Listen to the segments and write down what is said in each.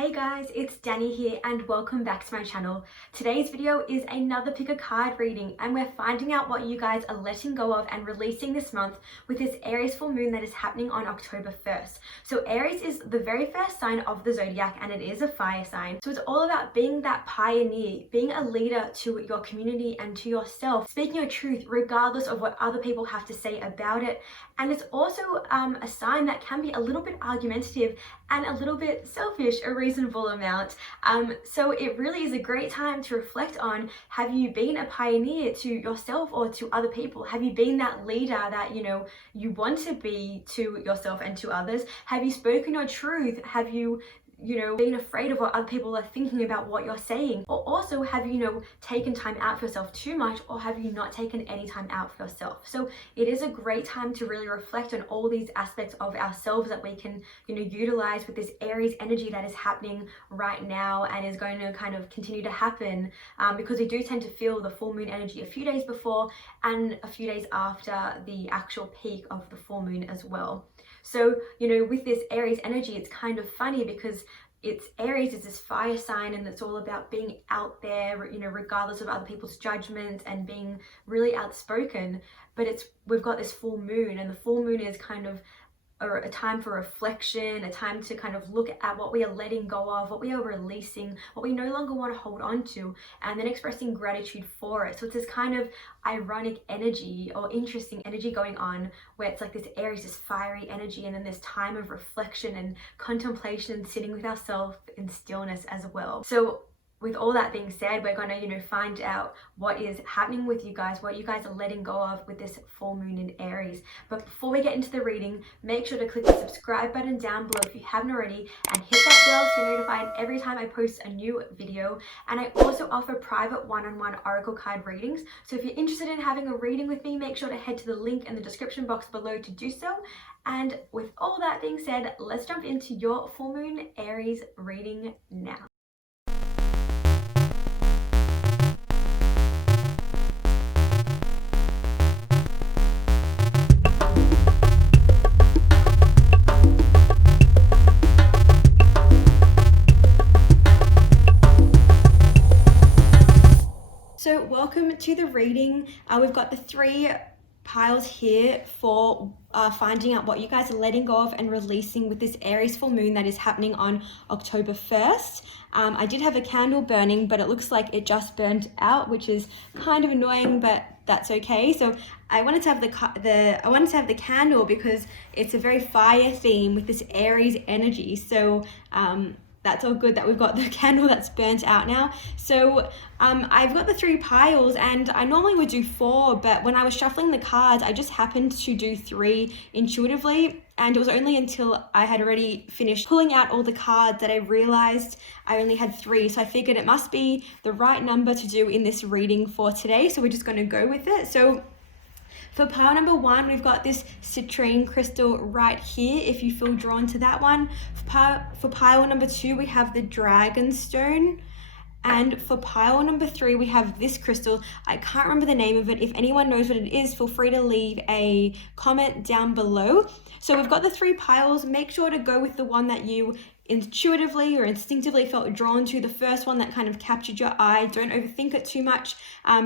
Hey guys, it's Dani here and welcome back to my channel. Today's video is another pick a card reading and we're finding out what you guys are letting go of and releasing this month with this Aries full moon that is happening on October 1st. So Aries is the very first sign of the zodiac and it is a fire sign. So it's all about being that pioneer, being a leader to your community and to yourself, speaking your truth regardless of what other people have to say about it. And it's also a sign that can be a little bit argumentative and a little bit selfish, a reasonable amount. So it really is a great time to reflect on, have you been a pioneer to yourself or to other people? Have you been that leader that, you want to be to yourself and to others? Have you spoken your truth? Have you being afraid of what other people are thinking about what you're saying? Or also, have you taken time out for yourself too much, or have you not taken any time out for yourself? So it is a great time to really reflect on all these aspects of ourselves that we can utilize with this Aries energy that is happening right now and is going to kind of continue to happen, because we do tend to feel the full moon energy a few days before and a few days after the actual peak of the full moon as well. So, with this Aries energy, it's kind of funny because Aries is this fire sign and it's all about being out there, regardless of other people's judgments and being really outspoken. But we've got this full moon, and the full moon is kind of a time for reflection, a time to kind of look at what we are letting go of, what we are releasing, what we no longer want to hold on to, and then expressing gratitude for it. So it's this kind of ironic energy or interesting energy going on where it's like this Aries, this fiery energy, and then this time of reflection and contemplation, sitting with ourselves in stillness as well. So with all that being said, we're going to, find out what is happening with you guys, what you guys are letting go of with this full moon in Aries. But before we get into the reading, make sure to click the subscribe button down below if you haven't already, and hit that bell so you're notified every time I post a new video. And I also offer private one-on-one oracle card readings. So if you're interested in having a reading with me, make sure to head to the link in the description box below to do so. And with all that being said, let's jump into your full moon Aries reading now. So welcome to the reading. We've got the three piles here for finding out what you guys are letting go of and releasing with this Aries full moon that is happening on October 1st. I did have a candle burning, but it looks like it just burned out, which is kind of annoying, but that's okay. So I wanted to have the candle because it's a very fire theme with this Aries energy. So that's all good that we've got the candle that's burnt out now. So I've got the three piles, and I normally would do four, but when I was shuffling the cards, I just happened to do three intuitively, and it was only until I had already finished pulling out all the cards that I realized I only had three. So I figured it must be the right number to do in this reading for today, so we're just going to go with it. So for pile number one, we've got this citrine crystal right here, if you feel drawn to that one. For pile number two, we have the dragon stone. And for pile number three, we have this crystal. I can't remember the name of it. If anyone knows what it is, feel free to leave a comment down below. So we've got the three piles. Make sure to go with the one that you intuitively or instinctively felt drawn to, the first one that kind of captured your eye. Don't overthink it too much,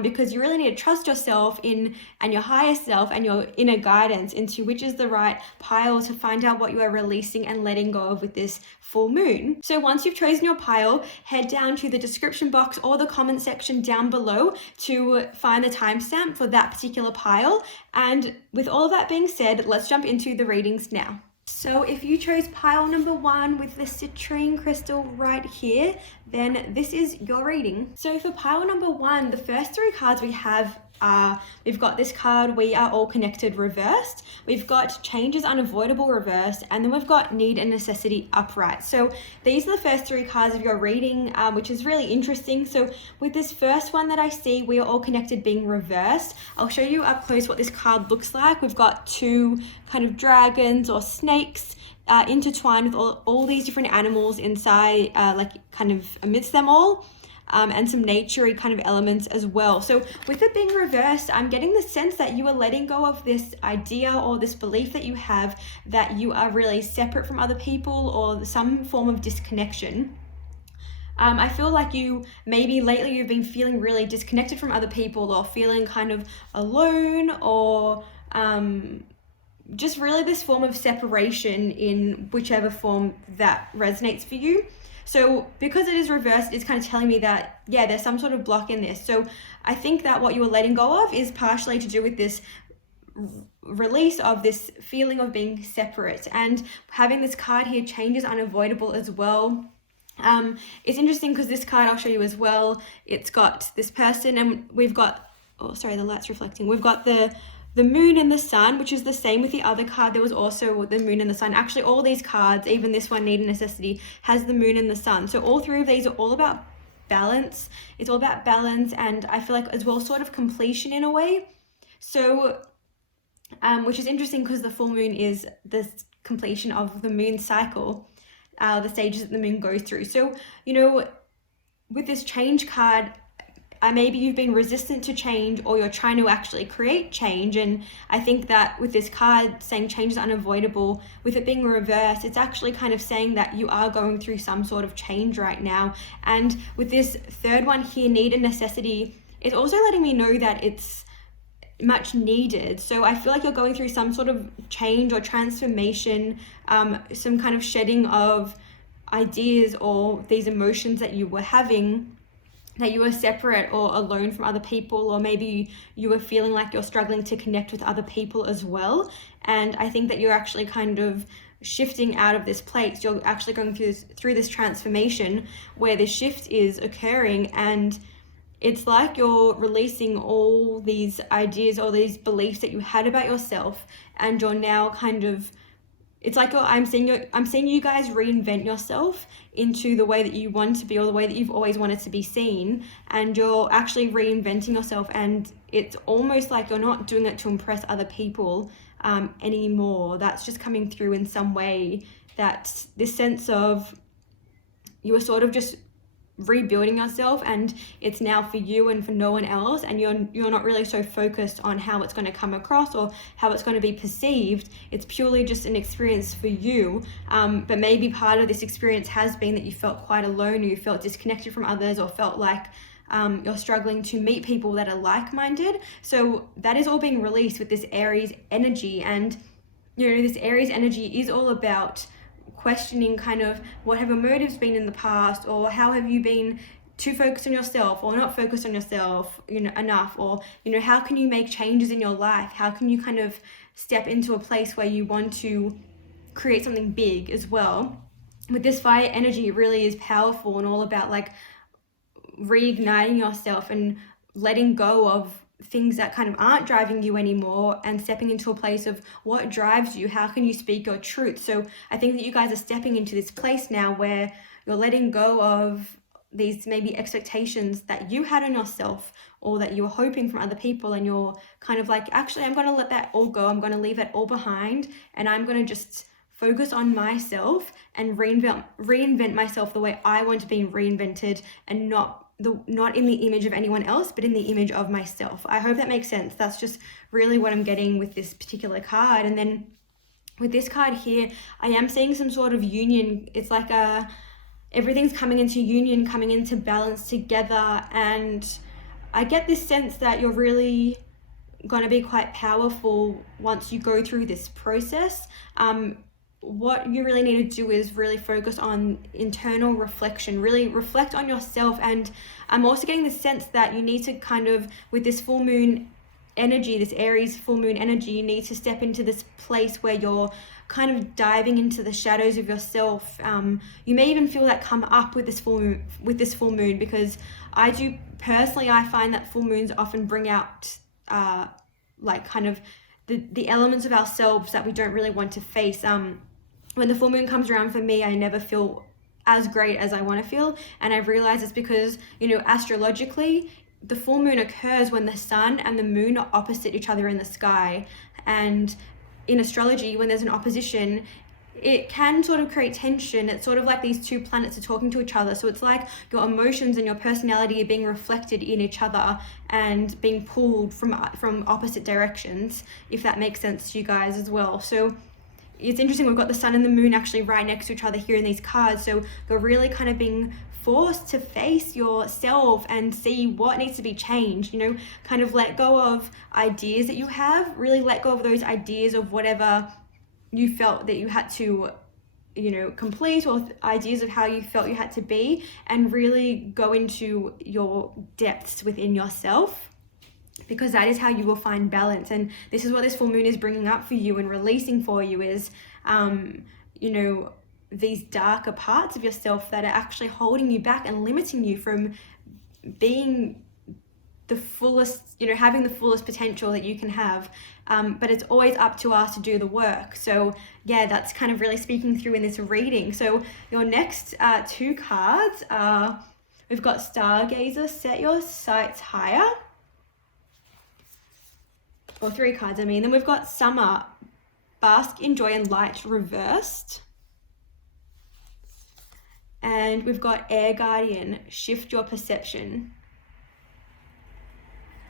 because you really need to trust yourself and your higher self and your inner guidance into which is the right pile to find out what you are releasing and letting go of with this full moon. So once you've chosen your pile, head down to the description box or the comment section down below to find the timestamp for that particular pile. And with all that being said, let's jump into the readings now. So if you chose pile number one with the citrine crystal right here, then this is your reading. So for pile number one, the first three cards we have are, we've got this card, We Are All Connected reversed, we've got Change is Unavoidable reversed, and then we've got Need and Necessity upright. So these are the first three cards of your reading, which is really interesting. So with this first one that I see, We Are All Connected being reversed, I'll show you up close what this card looks like. We've got two kind of dragons or snakes intertwined with all these different animals inside, like kind of amidst them all. And some naturey kind of elements as well. So with it being reversed, I'm getting the sense that you are letting go of this idea or this belief that you have that you are really separate from other people or some form of disconnection. I feel like maybe lately you've been feeling really disconnected from other people, or feeling kind of alone, or just really this form of separation in whichever form that resonates for you. So because it is reversed, it's kind of telling me that, yeah, there's some sort of block in this. So I think that what you were letting go of is partially to do with this release of this feeling of being separate. And having this card here, change is unavoidable as well. It's interesting because this card I'll show you as well, it's got this person, and we've got, oh sorry, the light's reflecting, we've got the moon and the sun, which is the same with the other card. There was also the moon and the sun. Actually, all these cards, even this one, Need and Necessity, has the moon and the sun. So all three of these are all about balance. It's all about balance, and I feel like as well sort of completion in a way. So which is interesting because the full moon is the completion of the moon cycle, the stages that the moon goes through. So, with this change card, maybe you've been resistant to change, or you're trying to actually create change. And I think that with this card saying change is unavoidable, with it being reversed, it's actually kind of saying that you are going through some sort of change right now. And with this third one here, Need and Necessity, it's also letting me know that it's much needed. So I feel like you're going through some sort of change or transformation, some kind of shedding of ideas or these emotions that you were having, that you were separate or alone from other people, or maybe you were feeling like you're struggling to connect with other people as well. And I think that you're actually kind of shifting out of this place. You're actually going through this transformation where the shift is occurring, and it's like you're releasing all these ideas, all these beliefs that you had about yourself, and you're now kind of, it's like I'm seeing you guys reinvent yourself into the way that you want to be, or the way that you've always wanted to be seen, and you're actually reinventing yourself. And it's almost like you're not doing it to impress other people anymore. That's just coming through in some way, that this sense of you were sort of just rebuilding yourself, and it's now for you and for no one else, and you're not really so focused on how it's going to come across or how it's going to be perceived. It's purely just an experience for you, but maybe part of this experience has been that you felt quite alone, or you felt disconnected from others, or felt like you're struggling to meet people that are like-minded. So that is all being released with this Aries energy. And this Aries energy is all about questioning kind of what have your motives been in the past, or how have you been too focused on yourself or not focused on yourself enough, or how can you make changes in your life, how can you kind of step into a place where you want to create something big as well. With this fire energy, it really is powerful and all about like reigniting yourself and letting go of things that kind of aren't driving you anymore, and stepping into a place of what drives you. How can you speak your truth? So I think that you guys are stepping into this place now where you're letting go of these maybe expectations that you had on yourself, or that you were hoping from other people, and you're kind of like, actually, I'm going to let that all go. I'm going to leave it all behind, and I'm going to just focus on myself and reinvent myself the way I want to be reinvented, and not in the image of anyone else, but in the image of myself. I hope that makes sense. That's just really what I'm getting with this particular card. And then with this card here, I am seeing some sort of union. It's like everything's coming into union, coming into balance together. And I get this sense that you're really going to be quite powerful once you go through this process. What you really need to do is really focus on internal reflection, really reflect on yourself. And I'm also getting the sense that you need to kind of, with this full moon energy, this Aries full moon energy, you need to step into this place where you're kind of diving into the shadows of yourself. You may even feel that come up with this full moon, because I do personally, I find that full moons often bring out like kind of the elements of ourselves that we don't really want to face. When the full moon comes around, for me, I never feel as great as I want to feel. And I've realized it's because, astrologically, the full moon occurs when the sun and the moon are opposite each other in the sky. And in astrology, when there's an opposition, it can sort of create tension. It's sort of like these two planets are talking to each other. So it's like your emotions and your personality are being reflected in each other and being pulled from opposite directions, if that makes sense to you guys as well. So it's interesting, we've got the sun and the moon actually right next to each other here in these cards. So you're really kind of being forced to face yourself and see what needs to be changed, you know, kind of let go of ideas that you have, really let go of those ideas of whatever you felt that you had to, you know, complete, or ideas of how you felt you had to be, and really go into your depths within yourself, because that is how you will find balance. And this is what this full moon is bringing up for you and releasing for you is, you know, these darker parts of yourself that are actually holding you back and limiting you from being the fullest, you know, having the fullest potential that you can have. But it's always up to us to do the work. So yeah, that's kind of really speaking through in this reading. So your next two cards are, we've got Stargazer, Set Your Sights Higher. Or three cards, I mean. Then we've got Summer, Bask in Joy and Light reversed. And we've got Air Guardian, Shift Your Perception.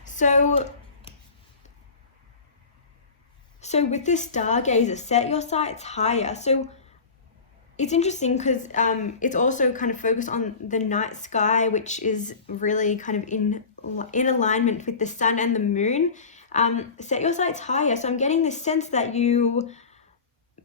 So with this Stargazer, Set Your Sights Higher. So it's interesting because it's also kind of focused on the night sky, which is really kind of in alignment with the sun and the moon. Set your sights higher. So I'm getting this sense that you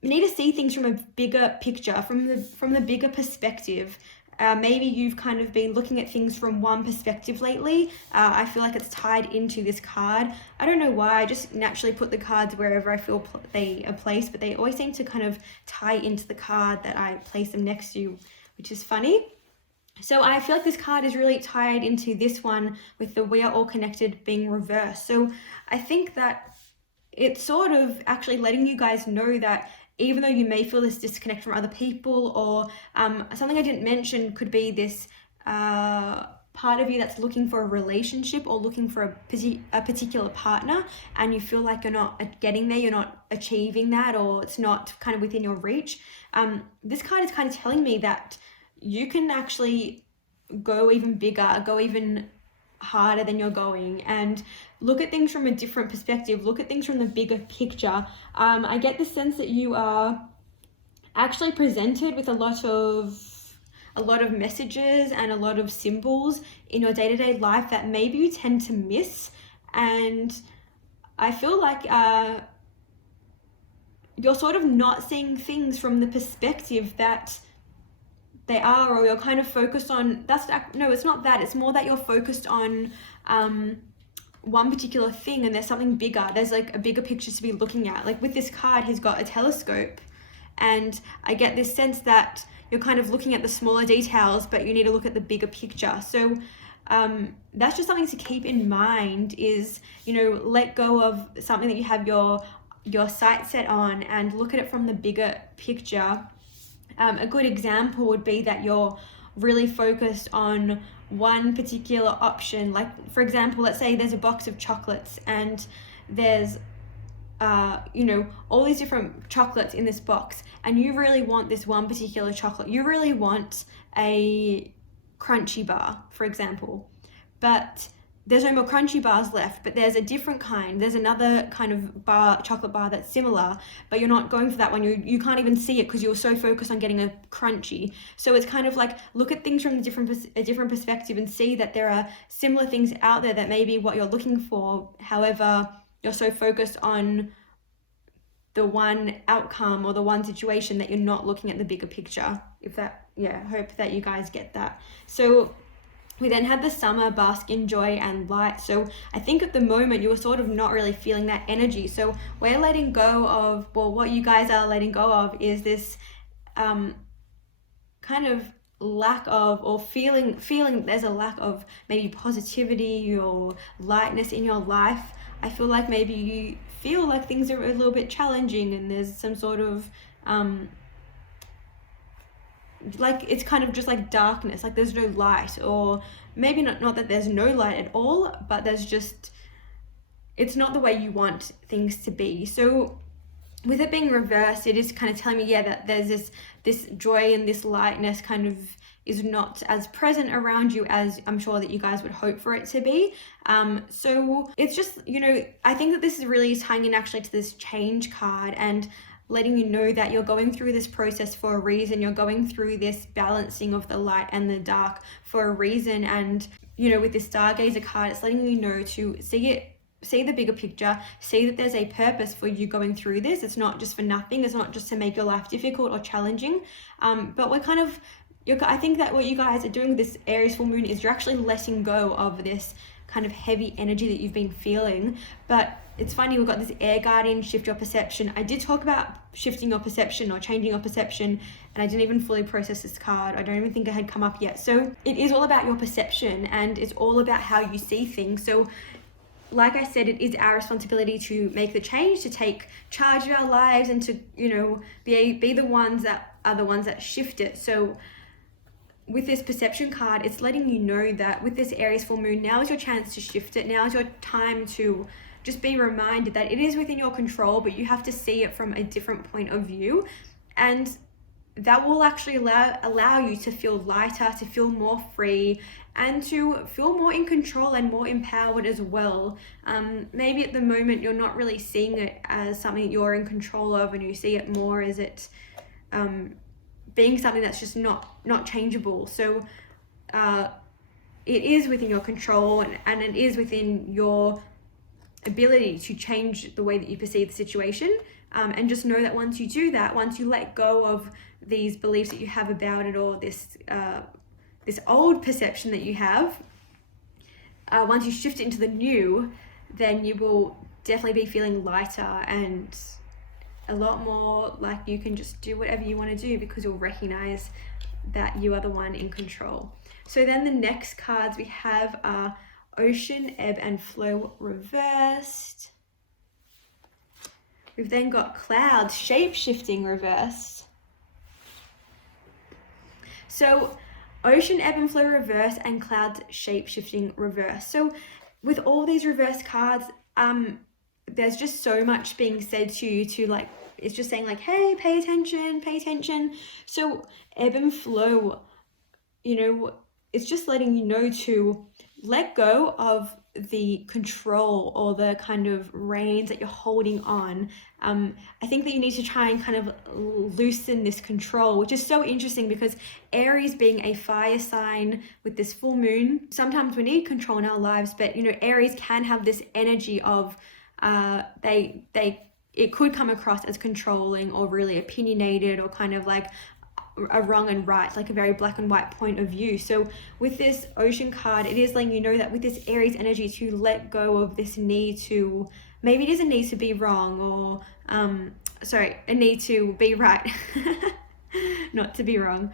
need to see things from a bigger picture, from the bigger perspective. Maybe you've kind of been looking at things from one perspective lately. I feel like it's tied into this card. I don't know why, I just naturally put the cards wherever I feel they are placed, but they always seem to kind of tie into the card that I place them next to, which is funny. So I feel like this card is really tied into this one with the We Are All Connected being reversed. So I think that it's sort of actually letting you guys know that even though you may feel this disconnect from other people, or something I didn't mention could be this part of you that's looking for a relationship or looking for a particular partner, and you feel like you're not getting there, you're not achieving that, or it's not kind of within your reach. This card is kind of telling me that you can actually go even bigger, go even harder than you're going, and look at things from a different perspective, look at things from the bigger picture. I get the sense that you are actually presented with a lot of messages and a lot of symbols in your day-to-day life that maybe you tend to miss, and I feel like you're sort of not seeing things from the perspective that they are, or you're kind of focused on, no, it's not that, it's more that you're focused on one particular thing, and there's something bigger, there's like a bigger picture to be looking at. Like with this card, he's got a telescope, and I get this sense that you're kind of looking at the smaller details, but you need to look at the bigger picture. So that's just something to keep in mind, is, you know, let go of something that you have your sights set on and look at it from the bigger picture. A good example would be that you're really focused on one particular option. Like, for example, let's say there's a box of chocolates and there's, you know, all these different chocolates in this box, and you really want this one particular chocolate. You really want a crunchy bar, for example, but there's no more crunchy bars left, but there's a different kind. There's another kind of chocolate bar that's similar, but you're not going for that one. You can't even see it because you're so focused on getting a crunchy. So it's kind of like, look at things from a different perspective and see that there are similar things out there that may be what you're looking for. However, you're so focused on the one outcome or the one situation that you're not looking at the bigger picture. I hope that you guys get that. So we then had the Summer, Bask in Joy and Light. So I think at the moment you were sort of not really feeling that energy. So we're letting go of, well, what you guys are letting go of is this kind of lack of, or feeling there's a lack of maybe positivity or lightness in your life. I feel like maybe you feel like things are a little bit challenging, and there's some sort of like it's kind of just like darkness, like there's no light, or maybe not that there's no light at all, but there's just, it's not the way you want things to be. So with it being reversed, it is kind of telling me, yeah, that there's this joy and this lightness kind of is not as present around you as I'm sure that you guys would hope for it to be. So it's just, you know, I think that this is really tying in actually to this change card, and letting you know that you're going through this process for a reason. You're going through this balancing of the light and the dark for a reason. And, you know, with this Stargazer card, it's letting you know to see the bigger picture, see that there's a purpose for you going through this. It's not just for nothing. It's not just to make your life difficult or challenging. But we're kind of, I think that what you guys are doing with this Aries full moon is you're actually letting go of this kind of heavy energy that you've been feeling. But it's funny, we've got this air guardian, shift your perception. I did talk about shifting your perception or changing your perception, and I didn't even fully process this card. I don't even think it had come up yet. So it is all about your perception, and it's all about how you see things. So like I said, it is our responsibility to make the change, to take charge of our lives, and to, you know, be the ones that are the ones that shift it. So with this perception card, it's letting you know that with this Aries full moon, now is your chance to shift it. Now is your time to just be reminded that it is within your control, but you have to see it from a different point of view. And that will actually allow you to feel lighter, to feel more free, and to feel more in control and more empowered as well. Maybe at the moment you're not really seeing it as something that you're in control of, and you see it more as it being something that's just not changeable. So it is within your control, and it is within your ability to change the way that you perceive the situation. And just know that once you do that, once you let go of these beliefs that you have about it, or this old perception that you have, once you shift it into the new, then you will definitely be feeling lighter and a lot more like you can just do whatever you want to do, because you'll recognize that you are the one in control. So then the next cards we have are Ocean, Ebb and Flow reversed. We've then got Clouds, Shape-Shifting reversed. So Ocean, Ebb and Flow reverse, and Clouds, Shape-Shifting reverse. So with all these reverse cards, there's just so much being said to you to, like, it's just saying like, hey, pay attention. So ebb and flow, you know, it's just letting you know to let go of the control or the kind of reins that you're holding on. I think that you need to try and kind of loosen this control, which is so interesting because Aries being a fire sign with this full moon, sometimes we need control in our lives, but, you know, Aries can have this energy of it could come across as controlling or really opinionated, or kind of like a wrong and right, like a very black and white point of view. So with this Ocean card, it is letting you know that with this Aries energy, to let go of this need to, maybe it is a need to be wrong, or a need to be right, not to be wrong,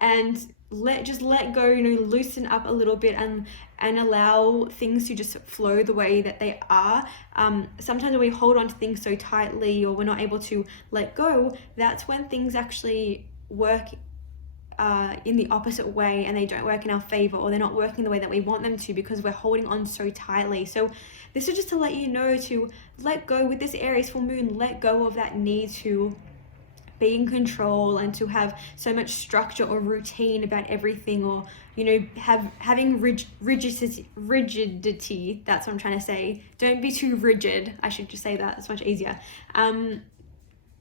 and let go, you know, loosen up a little bit and allow things to just flow the way that they are. Sometimes when we hold on to things so tightly, or we're not able to let go, that's when things actually work in the opposite way, and they don't work in our favor, or they're not working the way that we want them to, because we're holding on so tightly. So this is just to let you know to let go with this Aries full moon, let go of that need to be in control and to have so much structure or routine about everything, or, you know, having rigidity. That's what I'm trying to say. Don't be too rigid. I should just say that. It's much easier.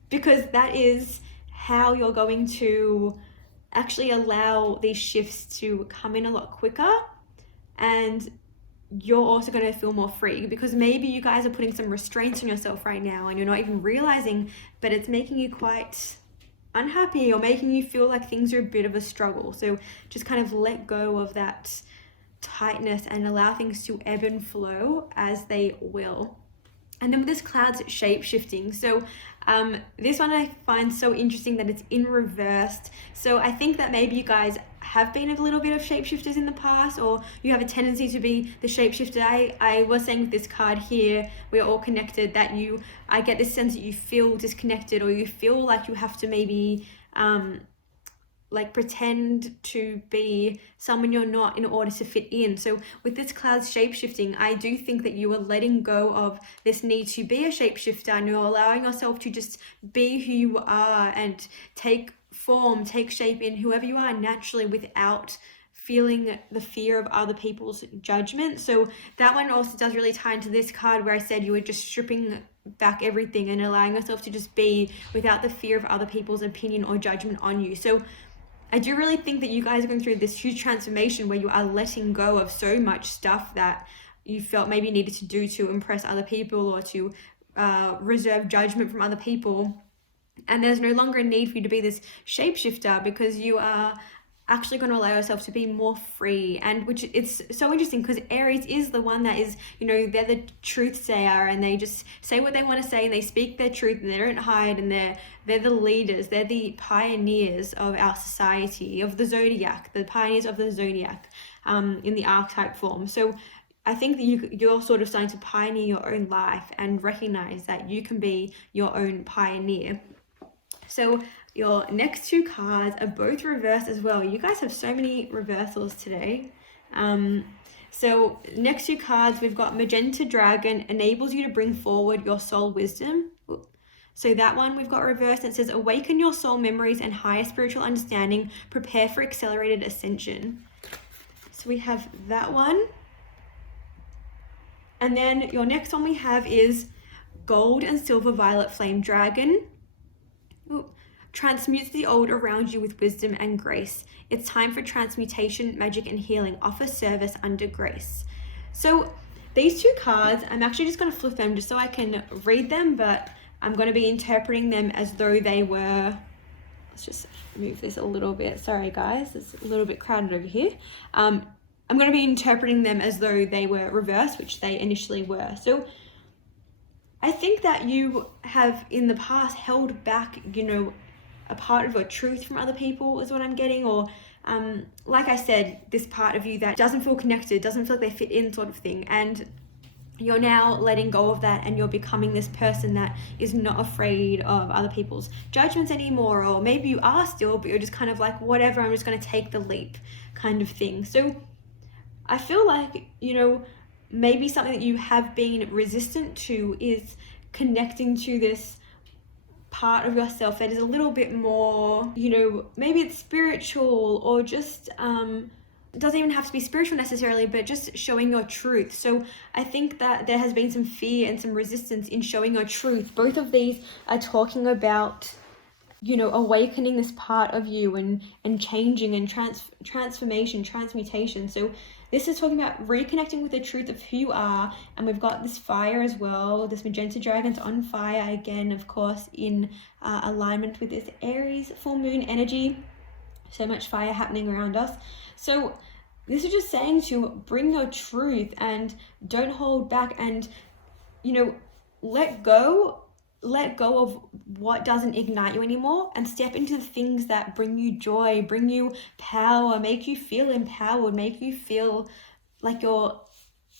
Because that is how you're going to actually allow these shifts to come in a lot quicker, and you're also going to feel more free, because maybe you guys are putting some restraints on yourself right now and you're not even realizing, but it's making you quite unhappy or making you feel like things are a bit of a struggle. So just kind of let go of that tightness and allow things to ebb and flow as they will. And then with this Clouds, Shape-Shifting. So this one I find so interesting that it's in reversed. So I think that maybe you guys have been a little bit of shapeshifters in the past, or you have a tendency to be the shapeshifter. I was saying with this card here, we're all connected, that I get this sense that you feel disconnected, or you feel like you have to maybe like pretend to be someone you're not in order to fit in. So with this Clouds, Shape-Shifting, I do think that you are letting go of this need to be a shapeshifter, and you're allowing yourself to just be who you are and take form, take shape in whoever you are naturally, without feeling the fear of other people's judgment. So that one also does really tie into this card where I said you were just stripping back everything and allowing yourself to just be without the fear of other people's opinion or judgment on you. So I do really think that you guys are going through this huge transformation where you are letting go of so much stuff that you felt maybe needed to do to impress other people or to reserve judgment from other people. And there's no longer a need for you to be this shapeshifter, because you are actually going to allow yourself to be more free. And which it's so interesting because Aries is the one that is, you know, they're the truth sayer, and they just say what they want to say and they speak their truth and they don't hide, and they're the leaders, they're the pioneers of our society, of the zodiac, the pioneers of the zodiac in the archetype form. So I think that you're sort of starting to pioneer your own life and recognize that you can be your own pioneer. So your next two cards are both reversed as well. You guys have so many reversals today. So next two cards, we've got Magenta Dragon, enables you to bring forward your soul wisdom. So that one we've got reversed. It says, awaken your soul memories and higher spiritual understanding. Prepare for accelerated ascension. So we have that one. And then your next one we have is Gold and Silver Violet Flame Dragon. Transmutes the old around you with wisdom and grace. It's time for transmutation, magic, and healing. Offer service under grace. So these two cards, I'm actually just going to flip them just so I can read them, but I'm going to be interpreting them as though they were... Let's just move this a little bit. Sorry, guys. It's a little bit crowded over here. I'm going to be interpreting them as though they were reversed, which they initially were. So I think that you have in the past held back, you know, a part of your truth from other people is what I'm getting, or like I said, this part of you that doesn't feel connected, doesn't feel like they fit in sort of thing, and you're now letting go of that and you're becoming this person that is not afraid of other people's judgments anymore, or maybe you are still, but you're just kind of like, whatever, I'm just going to take the leap kind of thing. So I feel like, you know, maybe something that you have been resistant to is connecting to this part of yourself that is a little bit more, you know, maybe it's spiritual, or just it doesn't even have to be spiritual necessarily, but just showing your truth. So I think that there has been some fear and some resistance in showing your truth. Both of these are talking about, you know, awakening this part of you and changing and transformation, transmutation. So this is talking about reconnecting with the truth of who you are. And we've got this fire as well. This Magenta Dragon's on fire again, of course, in alignment with this Aries full moon energy. So much fire happening around us. So this is just saying to bring your truth and don't hold back, and, you know, let go of what doesn't ignite you anymore, and step into the things that bring you joy, bring you power, make you feel empowered, make you feel like you're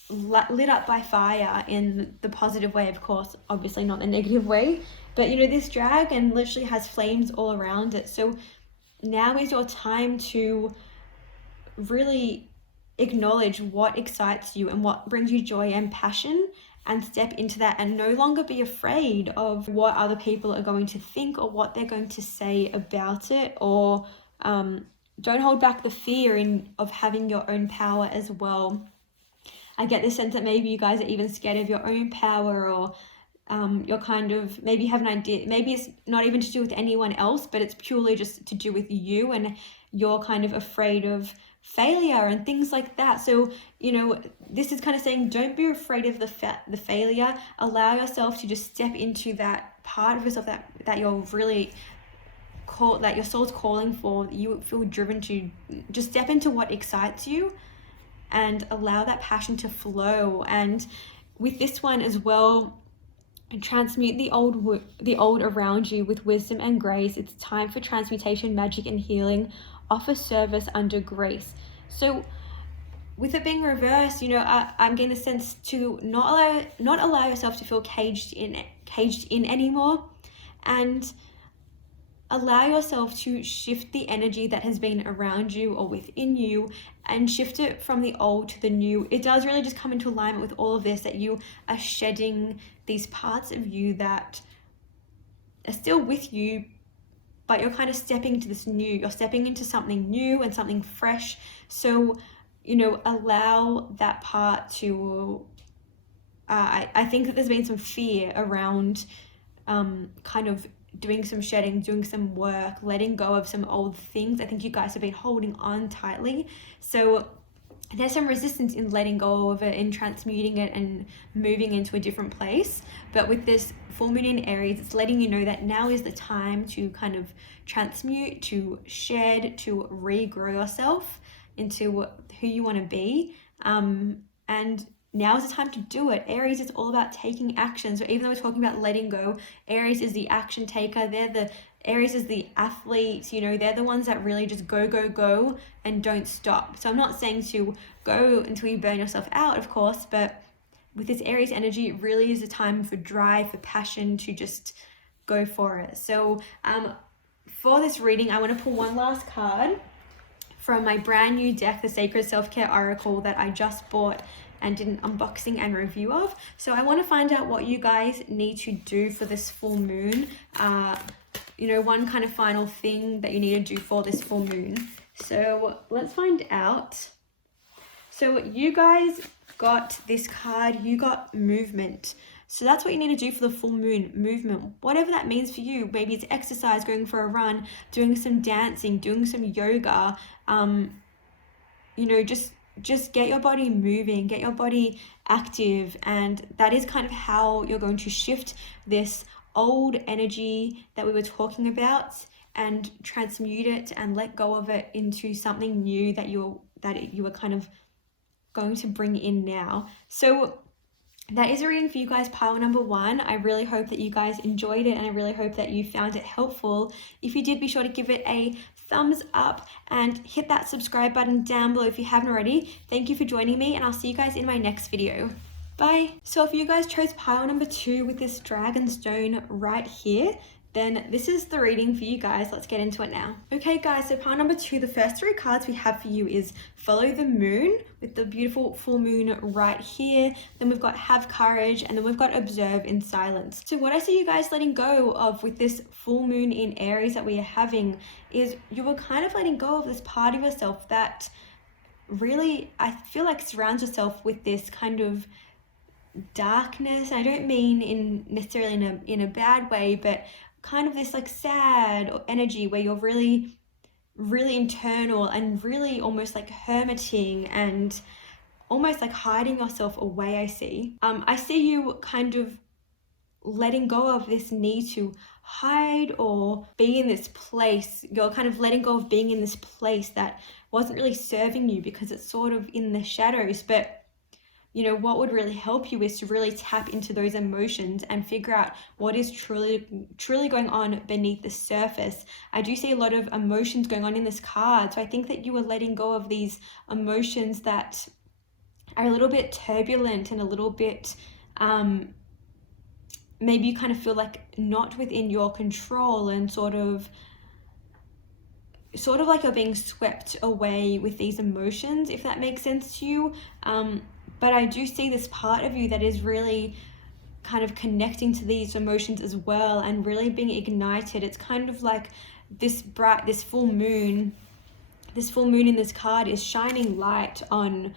lit up by fire in the positive way, of course, obviously not the negative way. But, you know, this dragon literally has flames all around it. So now is your time to really acknowledge what excites you and what brings you joy and passion, and step into that, and no longer be afraid of what other people are going to think or what they're going to say about it, or don't hold back the fear of having your own power as well. I get the sense that maybe you guys are even scared of your own power, or you're kind of, maybe you have an idea, maybe it's not even to do with anyone else, but it's purely just to do with you, and you're kind of afraid of failure and things like that. So, you know, this is kind of saying, don't be afraid of the failure. Allow yourself to just step into that part of yourself that you're really that your soul's calling for, that you feel driven to. Just step into what excites you and allow that passion to flow. And with this one as well, transmute the old around you with wisdom and grace. It's time for transmutation, magic, and healing. Offer service under grace. So with it being reversed, you know, I'm getting the sense to not allow yourself to feel caged in anymore, and allow yourself to shift the energy that has been around you or within you, and shift it from the old to the new. It does really just come into alignment with all of this, that you are shedding these parts of you that are still with you, but you're kind of stepping into this new, you're stepping into something new and something fresh. So, you know, allow that part to, I think that there's been some fear around kind of doing some shedding, doing some work, letting go of some old things. I think you guys have been holding on tightly. So there's some resistance in letting go of it, in transmuting it and moving into a different place. But with this full moon in Aries, it's letting you know that now is the time to kind of transmute, to shed, to regrow yourself into who you want to be. And now is the time to do it. Aries is all about taking action. So even though we're talking about letting go, Aries is the action taker. Aries is the athletes, you know, they're the ones that really just go and don't stop. So I'm not saying to go until you burn yourself out, of course, but with this Aries energy, it really is a time for drive, for passion, to just go for it. So for this reading, I want to pull one last card from my brand new deck, the Sacred Self-Care Oracle, that I just bought and did an unboxing and review of. So I want to find out what you guys need to do for this full moon. You know, one kind of final thing that you need to do for this full moon. So let's find out. So you guys got this card, you got movement. So that's what you need to do for the full moon, movement, whatever that means for you. Maybe it's exercise, going for a run, doing some dancing, doing some yoga, you know, just get your body moving, get your body active. And that is kind of how you're going to shift this old energy that we were talking about and transmute it and let go of it into something new that you were kind of going to bring in now. So that is a reading for you guys, pile number 1. I really hope that you guys enjoyed it, and I really hope that you found it helpful. If you did, be sure to give it a thumbs up and hit that subscribe button down below if you haven't already. Thank you for joining me, and I'll see you guys in my next video. Bye. So if you guys chose pile number 2 with this dragon stone right here, then this is the reading for you guys. Let's get into it now. Okay guys, so pile number 2, the first 3 cards we have for you is Follow the Moon, with the beautiful full moon right here. Then we've got Have Courage, and then we've got Observe in Silence. So what I see you guys letting go of with this full moon in Aries that we are having is you were kind of letting go of this part of yourself that really, I feel like, surrounds yourself with this kind of darkness. I don't mean necessarily in a bad way, but kind of this like sad energy where you're really internal and really almost like hermiting and almost like hiding yourself away. I see you kind of letting go of this need to hide or be in this place. You're kind of letting go of being in this place that wasn't really serving you because it's sort of in the shadows. But you know, what would really help you is to really tap into those emotions and figure out what is truly going on beneath the surface. I do see a lot of emotions going on in this card. So I think that you are letting go of these emotions that are a little bit turbulent and a little bit, maybe you kind of feel like not within your control, and sort of like you're being swept away with these emotions, if that makes sense to you. But I do see this part of you that is really kind of connecting to these emotions as well and really being ignited. It's kind of like this full moon in this card is shining light on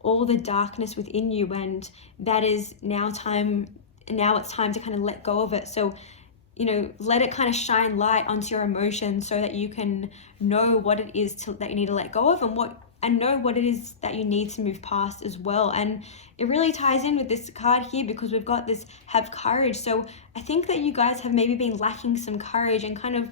all the darkness within you, and that is now it's time to kind of let go of it. So, you know, let it kind of shine light onto your emotions so that you can know what it is that you need to let go of, and know what it is that you need to move past as well. And it really ties in with this card here because we've got this Have Courage. So I think that you guys have maybe been lacking some courage and kind of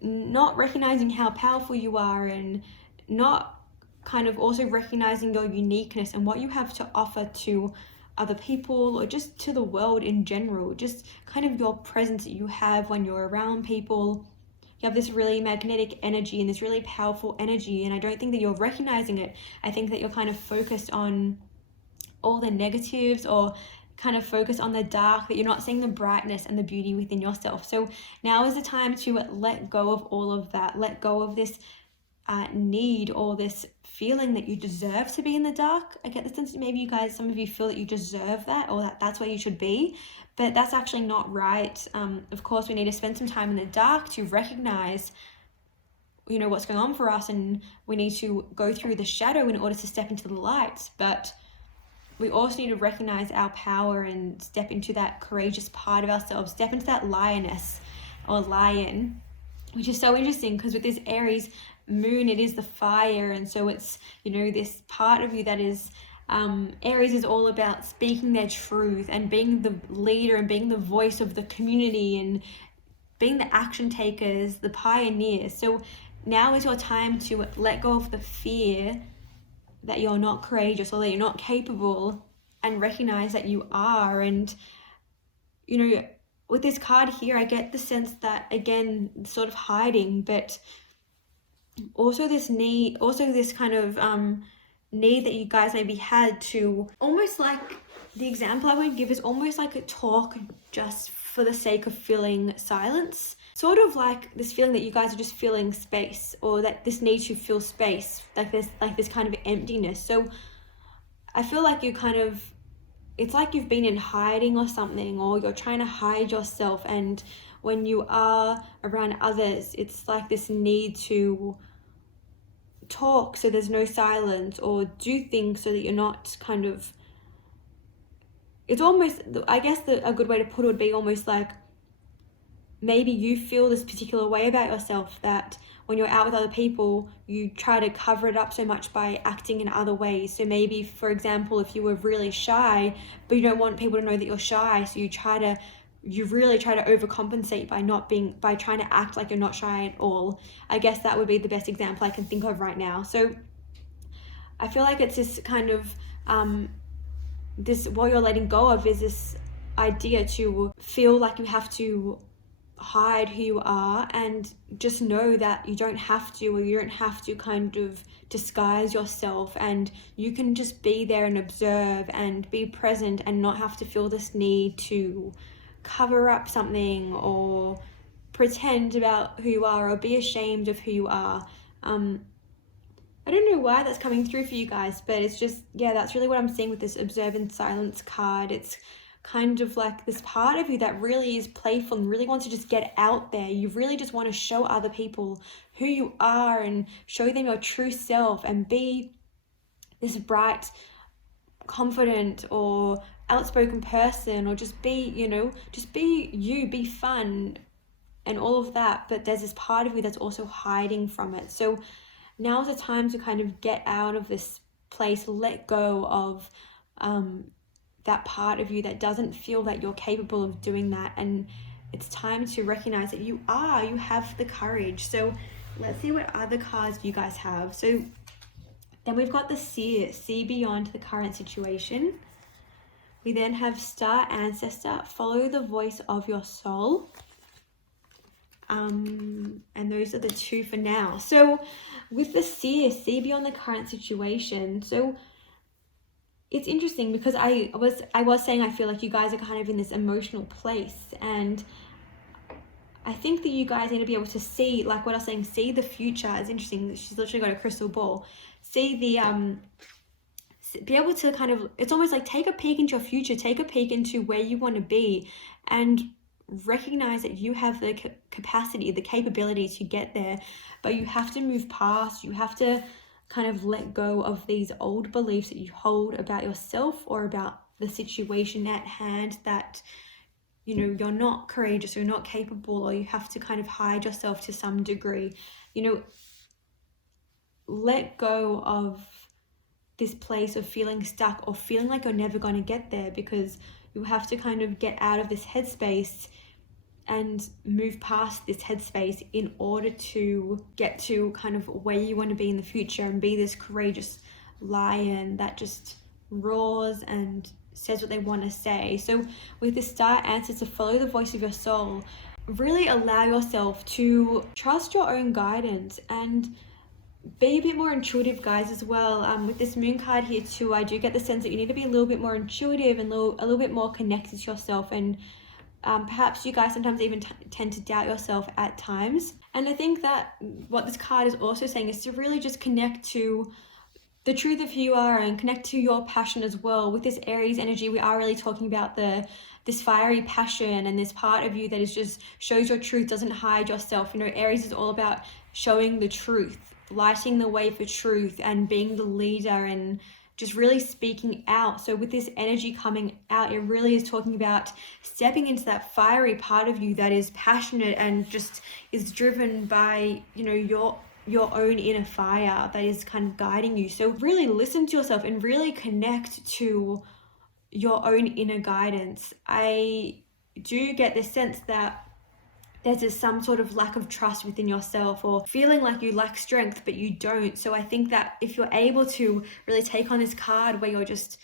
not recognizing how powerful you are, and not kind of also recognizing your uniqueness and what you have to offer to other people or just to the world in general. Just kind of your presence that you have when you're around people. You have this really magnetic energy and this really powerful energy, and I don't think that you're recognizing it. I think that you're kind of focused on all the negatives, or kind of focused on the dark, that you're not seeing the brightness and the beauty within yourself. So now is the time to let go of all of that. Let go of this need or this feeling that you deserve to be in the dark. I get the sense that maybe you guys, some of you feel that you deserve that, or that that's where you should be, but that's actually not right. Of course, we need to spend some time in the dark to recognize, you know, what's going on for us, and we need to go through the shadow in order to step into the light. But we also need to recognize our power and step into that courageous part of ourselves, step into that lioness or lion, which is so interesting because with this Aries moon, it is the fire. And so it's, you know, this part of you that is, Aries is all about speaking their truth and being the leader and being the voice of the community and being the action takers, the pioneers. So now is your time to let go of the fear that you're not courageous or that you're not capable, and recognize that you are. And, you know, with this card here, I get the sense that, again, sort of hiding, but also this need, also this kind of need that you guys maybe had to, almost like the example I would give is almost like a talk just for the sake of filling silence. Sort of like this feeling that you guys are just filling space, or that this need to fill space, like this kind of emptiness. So I feel like you kind of, it's like you've been in hiding or something, or you're trying to hide yourself, and when you are around others, it's like this need to talk so there's no silence, or do things so that you're not kind of, it's almost, I guess a good way to put it would be almost like, maybe you feel this particular way about yourself that when you're out with other people, you try to cover it up so much by acting in other ways. So maybe, for example, if you were really shy, but you don't want people to know that you're shy, so you really try to overcompensate by trying to act like you're not shy at all. I guess that would be the best example I can think of right now. So I feel like it's this kind of, what you're letting go of is this idea to feel like you have to hide who you are, and just know that you don't have to, or you don't have to kind of disguise yourself, and you can just be there and observe and be present and not have to feel this need to cover up something or pretend about who you are or be ashamed of who you are. I don't know why that's coming through for you guys, but it's just, yeah, that's really what I'm seeing with this observe in silence card. It's kind of like this part of you that really is playful and really wants to just get out there. You really just want to show other people who you are and show them your true self and be this bright, confident or outspoken person, or just be, you know, just be you, be fun and all of that. But there's this part of you that's also hiding from it. So now's the time to kind of get out of this place, let go of that part of you that doesn't feel that you're capable of doing that. And it's time to recognize that you have the courage. So let's see what other cards you guys have. So then we've got the seer, see beyond the current situation. We then have star ancestor, follow the voice of your soul. And those are the two for now. So with the seer, see beyond the current situation. So it's interesting because I was saying I feel like you guys are kind of in this emotional place, and I think that you guys need to be able to see, like what I was saying, see the future. It's interesting. She's literally got a crystal ball. See the be able to kind of, it's almost like take a peek into your future, take a peek into where you want to be, and recognize that you have the capacity, the capability to get there, but you have to move past, you have to kind of let go of these old beliefs that you hold about yourself or about the situation at hand, that, you know, you're not courageous or you're not capable, or you have to kind of hide yourself to some degree. You know, let go of this place of feeling stuck or feeling like you're never going to get there, because you have to kind of get out of this headspace and move past this headspace in order to get to kind of where you want to be in the future and be this courageous lion that just roars and says what they want to say. So with the star answer, to follow the voice of your soul, really allow yourself to trust your own guidance and be a bit more intuitive, guys, as well. With this moon card here too, I do get the sense that you need to be a little bit more intuitive and a little bit more connected to yourself, and Perhaps you guys sometimes even tend to doubt yourself at times. And I think that what this card is also saying is to really just connect to the truth of who you are and connect to your passion as well. With this Aries energy, we are really talking about this fiery passion and this part of you that is just shows your truth, doesn't hide yourself. You know, Aries is all about showing the truth, lighting the way for truth, and being the leader and just really speaking out. So with this energy coming out, it really is talking about stepping into that fiery part of you that is passionate and just is driven by, you know, your own inner fire that is kind of guiding you. So really listen to yourself and really connect to your own inner guidance. I do get this sense that there's just some sort of lack of trust within yourself, or feeling like you lack strength but you don't. So I think that if you're able to really take on this card where you're just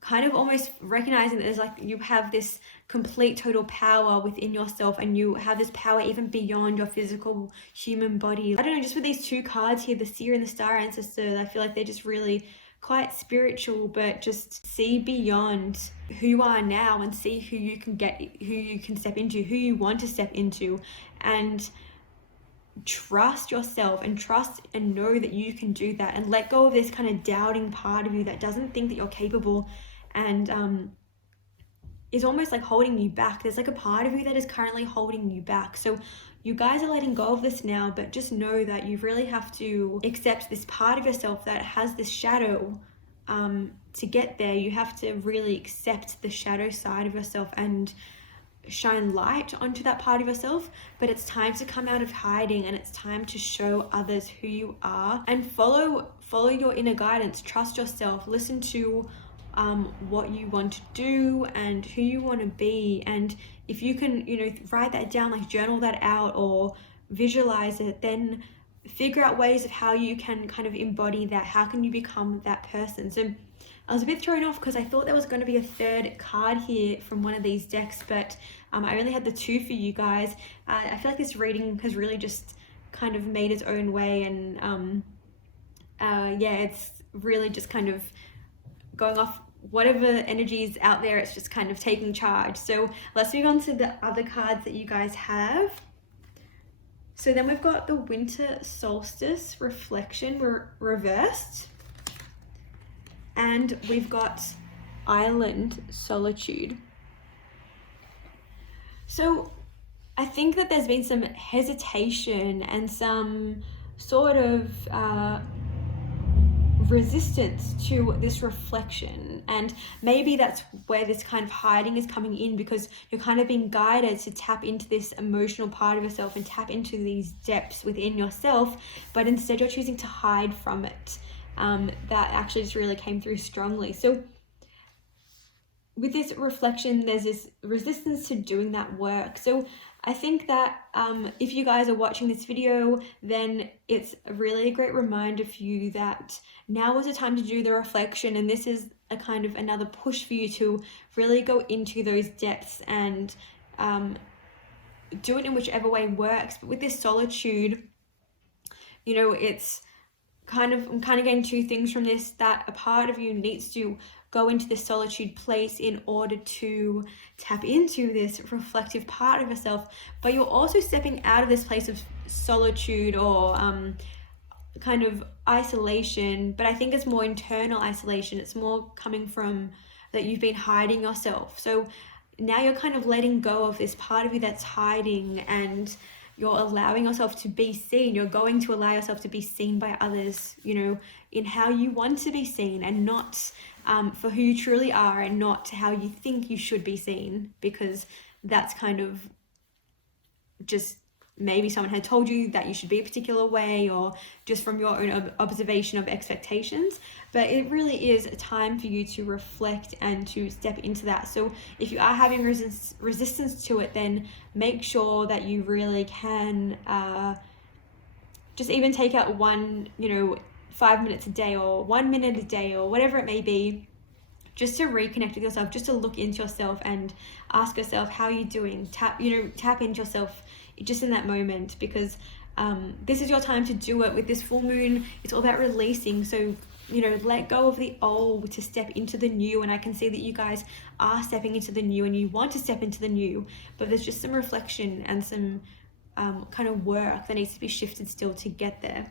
kind of almost recognizing that there's like you have this complete total power within yourself, and you have this power even beyond your physical human body. I don't know, just with these two cards here, the Seer and the Star Ancestor, I feel like they're just really quite spiritual, but just see beyond who you are now and see who you can step into, who you want to step into, and trust yourself and trust and know that you can do that, and let go of this kind of doubting part of you that doesn't think that you're capable and is almost like holding you back. There's like a part of you that is currently holding you back. So you guys are letting go of this now, but just know that you really have to accept this part of yourself that has this shadow. To get there, you have to really accept the shadow side of yourself and shine light onto that part of yourself. But it's time to come out of hiding, and it's time to show others who you are, and follow your inner guidance. Trust yourself, listen to what you want to do and who you want to be. And if you can, you know, write that down, like journal that out or visualize it, then figure out ways of how you can kind of embody that. How can you become that person? So I was a bit thrown off because I thought there was going to be a third card here from one of these decks, but I only had the two for you guys. I feel like this reading has really just kind of made its own way, and yeah, it's really just kind of going off whatever energy is out there. It's just kind of taking charge. So let's move on to the other cards that you guys have. So then we've got the Winter Solstice Reflection reversed, and we've got Island Solitude. So I think that there's been some hesitation and some sort of resistance to this reflection, and maybe that's where this kind of hiding is coming in, because you're kind of being guided to tap into this emotional part of yourself and tap into these depths within yourself, but instead you're choosing to hide from it. That actually just really came through strongly. So with this reflection, there's this resistance to doing that work. So I think that if you guys are watching this video, then it's a really great reminder for you that now is the time to do the reflection, and this is a kind of another push for you to really go into those depths and do it in whichever way works. But with this solitude, you know, it's I'm kind of getting two things from this, that a part of you needs to go into this solitude place in order to tap into this reflective part of yourself, but you're also stepping out of this place of solitude or kind of isolation. But I think it's more internal isolation. It's more coming from that you've been hiding yourself. So now you're kind of letting go of this part of you that's hiding, and you're allowing yourself to be seen. You're going to allow yourself to be seen by others, you know, in how you want to be seen, and not for who you truly are, and not how you think you should be seen, because that's kind of just maybe someone had told you that you should be a particular way, or just from your own observation of expectations. But it really is a time for you to reflect and to step into that. So if you are having resistance to it, then make sure that you really can just even take out 5 minutes a day or 1 minute a day or whatever it may be, just to reconnect with yourself, just to look into yourself and ask yourself, how are you doing? Tap into yourself just in that moment, because this is your time to do it. With this full moon, it's all about releasing. So you know, let go of the old to step into the new. And I can see that you guys are stepping into the new and you want to step into the new, but there's just some reflection and some kind of work that needs to be shifted still to get there.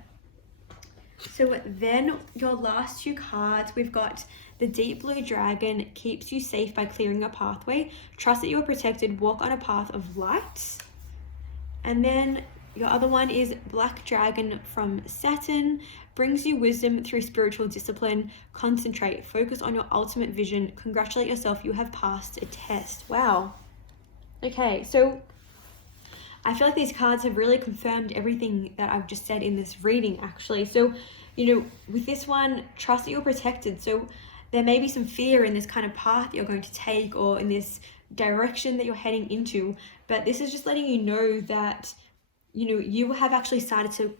So then your last two cards, we've got the Deep Blue Dragon, keeps you safe by clearing a pathway. Trust that you are protected, walk on a path of light. And then your other one is Black Dragon from Saturn, brings you wisdom through spiritual discipline. Concentrate, focus on your ultimate vision. Congratulate yourself, you have passed a test. Wow. Okay, so I feel like these cards have really confirmed everything that I've just said in this reading, actually. So, you know, with this one, trust that you're protected. So there may be some fear in this kind of path you're going to take or in this direction that you're heading into, but this is just letting you know that, you know, you have actually started to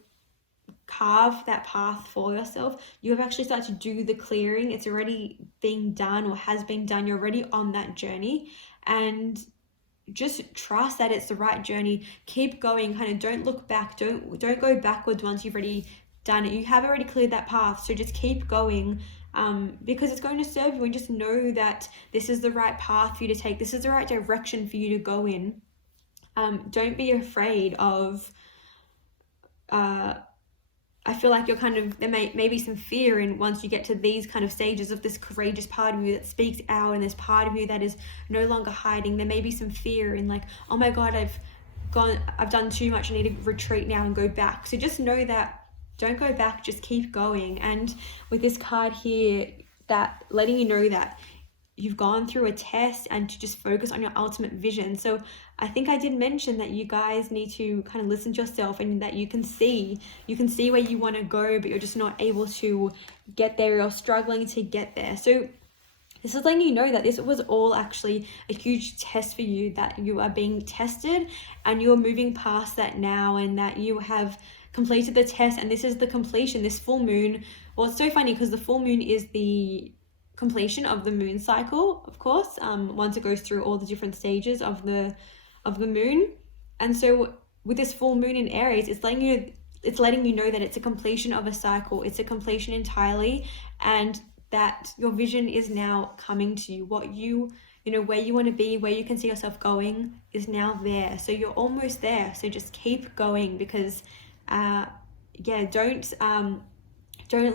carve that path for yourself. You have actually started to do the clearing. It's already being done or has been done. You're already on that journey, and just trust that it's the right journey. Keep going, kind of don't look back, don't go backwards once you've already done it. You have already cleared that path, so just keep going, because it's going to serve you, and just know that this is the right path for you to take. This is the right direction for you to go in. Don't be afraid of I feel like you're kind of, there may be some fear in once you get to these kind of stages of this courageous part of you that speaks out, and this part of you that is no longer hiding. There may be some fear in like, oh my God, I've done too much. I need to retreat now and go back. So just know that, don't go back, just keep going. And with this card here, that letting you know that you've gone through a test and to just focus on your ultimate vision. So I think I did mention that you guys need to kind of listen to yourself, and that you can see where you want to go, but you're just not able to get there. You're struggling to get there. So this is letting you know that this was all actually a huge test for you, that you are being tested and you're moving past that now, and that you have completed the test. And this is the completion, this full moon. Well, it's so funny because the full moon is the completion of the moon cycle, of course, once it goes through all the different stages of the moon. And so with this full moon in Aries, it's letting you know that it's a completion of a cycle. It's a completion entirely, and that your vision is now coming to you. What you know, where you want to be, where you can see yourself going is now there. So you're almost there. So just keep going, because don't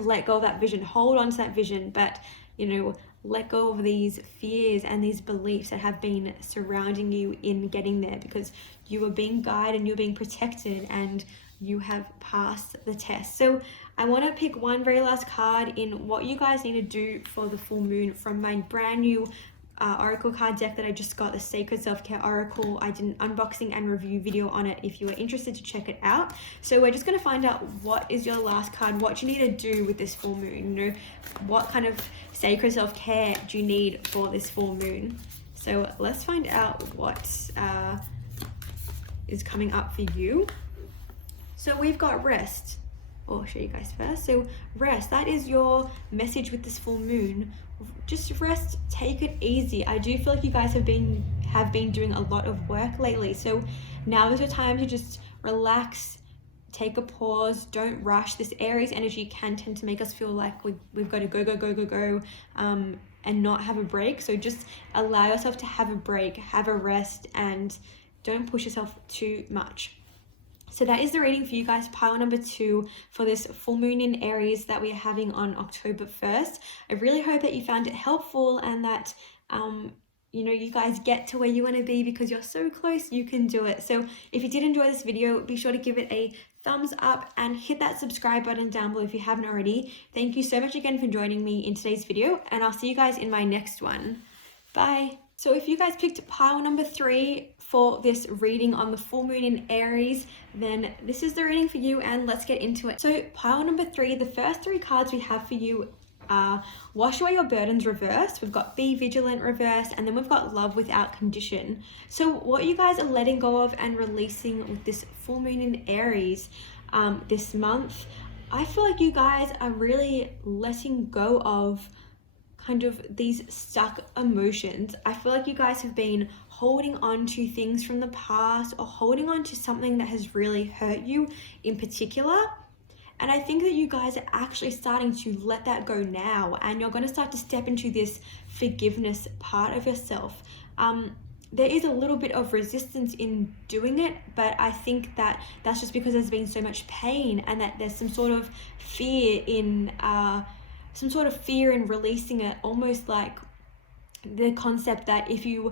let go of that vision. Hold on to that vision, but you know, let go of these fears and these beliefs that have been surrounding you in getting there, because you are being guided and you're being protected and you have passed the test. So I want to pick one very last card in what you guys need to do for the full moon from my brand new oracle card deck that I just got, the Sacred Self-Care Oracle. I did an unboxing and review video on it if you are interested to check it out. So we're just going to find out what is your last card, what you need to do with this full moon. You know, what kind of sacred self-care do you need for this full moon? So let's find out what is coming up for you. So we've got rest. I'll show you guys first. So rest, that is your message with this full moon. Just rest, take it easy. I do feel like you guys have been doing a lot of work lately, so now is your time to just relax, take a pause, don't rush. This Aries energy can tend to make us feel like we've got to go and not have a break. So just allow yourself to have a break, have a rest, and don't push yourself too much. So that is the reading for you guys, pile number 2 for this full moon in Aries that we are having on October 1st. I really hope that you found it helpful, and that you know, you guys get to where you want to be, because you're so close, you can do it. So if you did enjoy this video, be sure to give it a thumbs up and hit that subscribe button down below if you haven't already. Thank you so much again for joining me in today's video, and I'll see you guys in my next one. Bye. So if you guys picked pile number 3 for this reading on the full moon in Aries, then this is the reading for you, and let's get into it. So pile number 3, the first 3 cards we have for you are Wash Away Your Burdens reversed, we've got Be Vigilant reversed, and then we've got Love Without Condition. So what you guys are letting go of and releasing with this full moon in Aries this month, I feel like you guys are really letting go of kind of these stuck emotions. I feel like you guys have been holding on to things from the past, or holding on to something that has really hurt you in particular. And I think that you guys are actually starting to let that go now, and you're going to start to step into this forgiveness part of yourself. There is a little bit of resistance in doing it, but I think that that's just because there's been so much pain, and that there's some sort of fear in releasing it, almost like the concept that if you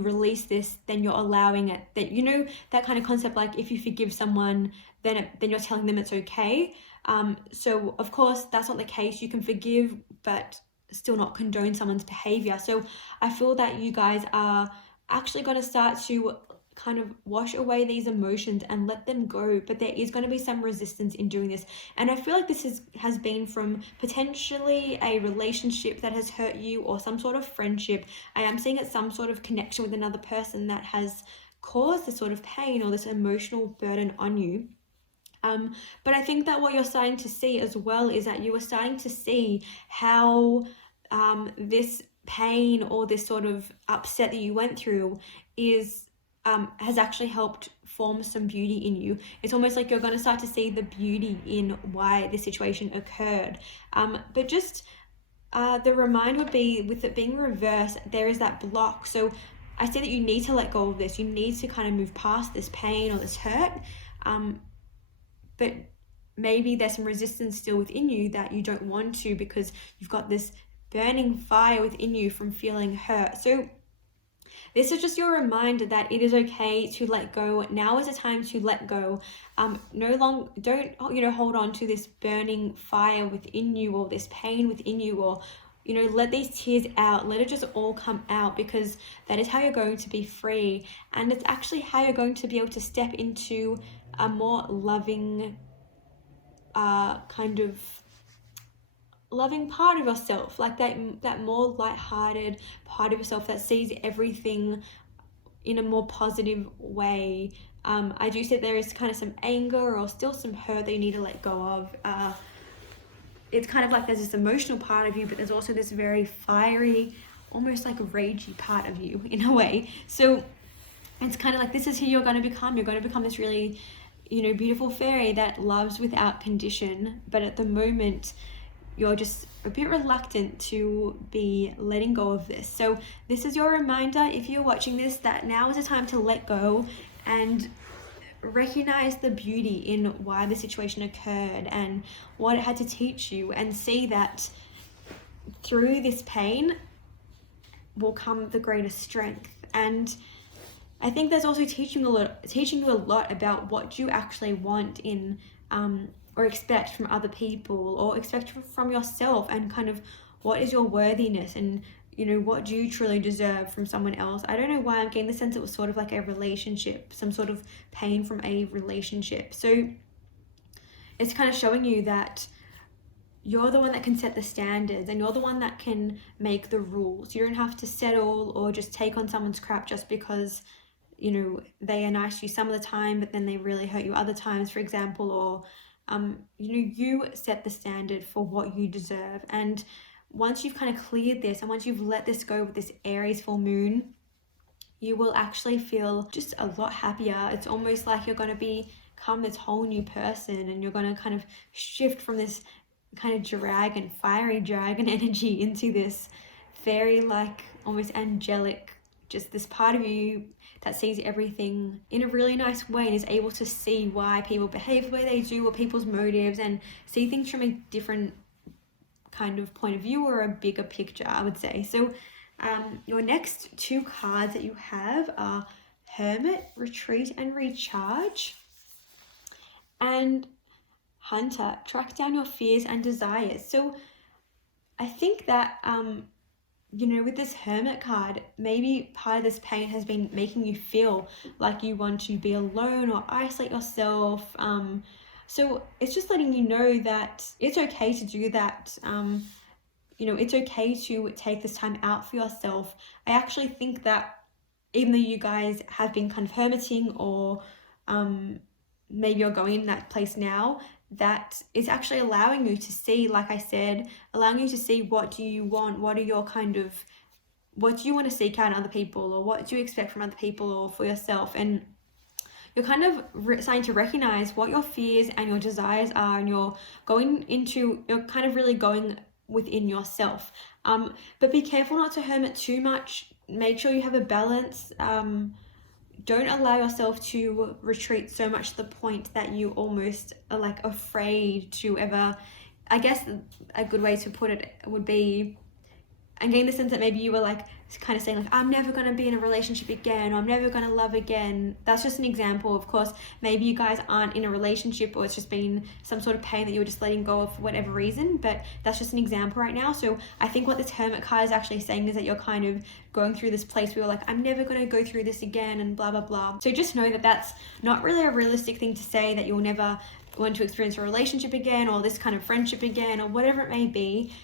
release this, then you're allowing it, that, you know, that kind of concept, like if you forgive someone, then you're telling them it's okay. So of course that's not the case. You can forgive but still not condone someone's behavior. So I feel that you guys are actually going to start to kind of wash away these emotions and let them go, but there is going to be some resistance in doing this. And I feel like this has been from potentially a relationship that has hurt you, or some sort of friendship. I am seeing it's some sort of connection with another person that has caused this sort of pain or this emotional burden on you. But I think that what you're starting to see as well is that you are starting to see how this pain or this sort of upset that you went through has actually helped form some beauty in you. It's almost like you're going to start to see the beauty in why this situation occurred. But just the reminder would be, with it being reversed, there is that block. So I say that you need to let go of this. You need to kind of move past this pain or this hurt. But maybe there's some resistance still within you that you don't want to, because you've got this burning fire within you from feeling hurt. So this is just your reminder that it is okay to let go. Now is the time to let go. Don't hold on to this burning fire within you, or this pain within you, or let these tears out. Let it just all come out, because that is how you're going to be free, and it's actually how you're going to be able to step into a more loving kind of loving part of yourself, like that more light-hearted part of yourself that sees everything in a more positive way. I do say there is kind of some anger or still some hurt that you need to let go of. It's kind of like there's this emotional part of you, but there's also this very fiery, almost like a ragey part of you in a way. So it's kind of like, this is who you're going to become. You're going to become this really beautiful fairy that loves without condition, but at the moment you're just a bit reluctant to be letting go of this. So this is your reminder, if you're watching this, that now is the time to let go and recognize the beauty in why the situation occurred and what it had to teach you, and see that through this pain will come the greatest strength. And I think there's also teaching you a lot about what you actually want in or expect from other people, or expect from yourself, and kind of what is your worthiness, and what do you truly deserve from someone else. I don't know why I'm getting the sense it was sort of like a relationship, some sort of pain from a relationship. So it's kind of showing you that you're the one that can set the standards, and you're the one that can make the rules. You don't have to settle or just take on someone's crap just because they are nice to you some of the time, but then they really hurt you other times, for example. Or you set the standard for what you deserve. And once you've kind of cleared this, and once you've let this go with this Aries full moon, you will actually feel just a lot happier. It's almost like you're going to become this whole new person, and you're going to kind of shift from this kind of fiery dragon energy into this very like almost angelic, just this part of you that sees everything in a really nice way, and is able to see why people behave the way they do, or people's motives, and see things from a different kind of point of view, or a bigger picture, I would say. So your next two cards that you have are Hermit, Retreat and Recharge, and Hunter, Track down your fears and desires. So I think that with this Hermit card, maybe part of this pain has been making you feel like you want to be alone or isolate yourself. So it's just letting you know that it's okay to do that. It's okay to take this time out for yourself. I actually think that even though you guys have been kind of hermiting, or maybe you're going in that place now, that is actually allowing you to see, like I said, allowing you to see what do you want, what do you want to seek out in other people, or what do you expect from other people or for yourself. And you're kind of starting to recognize what your fears and your desires are, and you're kind of really going within yourself. But be careful not to hermit too much. Make sure you have a balance. Don't allow yourself to retreat so much to the point that you almost are like afraid to ever. I guess a good way to put it would be, and getting the sense that maybe you were like kind of saying like, I'm never going to be in a relationship again, or I'm never going to love again. That's just an example. Of course, maybe you guys aren't in a relationship, or it's just been some sort of pain that you were just letting go of for whatever reason, but that's just an example right now. So I think what this Hermit card is actually saying is that you're kind of going through this place where you're like, I'm never going to go through this again, and blah blah blah. So just know that that's not really a realistic thing to say, that you'll never want to experience a relationship again, or this kind of friendship again, or whatever it may be.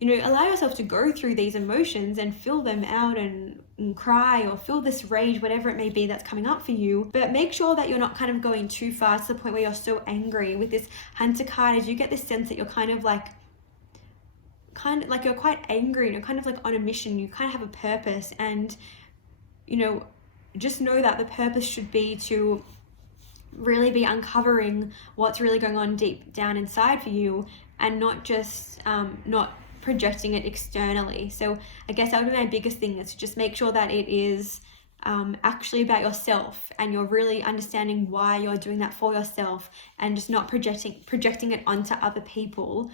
Allow yourself to go through these emotions and feel them out, and cry, or feel this rage, whatever it may be that's coming up for you. But make sure that you're not kind of going too far to the point where you're so angry. With this Hunter card, as you get this sense that you're kind of like you're quite angry, and you're kind of like on a mission. You kind of have a purpose, and just know that the purpose should be to really be uncovering what's really going on deep down inside for you, and not just not projecting it externally. So I guess that would be my biggest thing, is to just make sure that it is actually about yourself, and you're really understanding why you're doing that for yourself, and just not projecting it onto other people,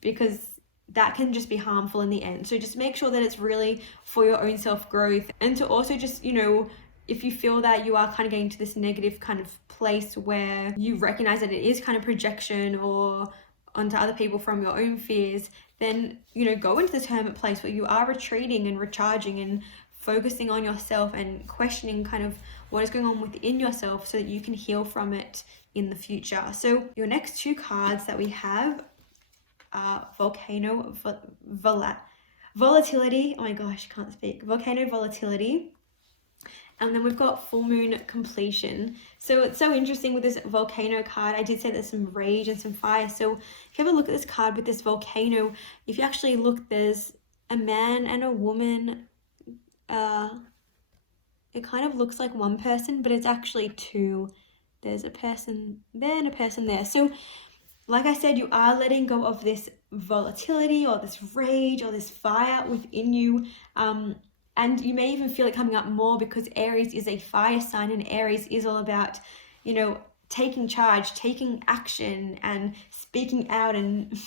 because that can just be harmful in the end. So just make sure that it's really for your own self-growth, and to also just, if you feel that you are kind of getting to this negative kind of place where you recognize that it is kind of projection or onto other people from your own fears, then go into this hermit place where you are retreating and recharging and focusing on yourself, and questioning kind of what is going on within yourself, so that you can heal from it in the future. So your next two cards that we have are Volcano Volatility. Oh my gosh, I can't speak. Volcano Volatility. And then we've got Full Moon Completion. So it's so interesting with this Volcano card. I did say there's some rage and some fire. So if you have a look at this card with this volcano, if you actually look, there's a man and a woman. It kind of looks like one person, but it's actually two. There's a person there and a person there. So like I said, you are letting go of this volatility, or this rage, or this fire within you. And you may even feel it coming up more because Aries is a fire sign, and Aries is all about, taking charge, taking action, and speaking out, and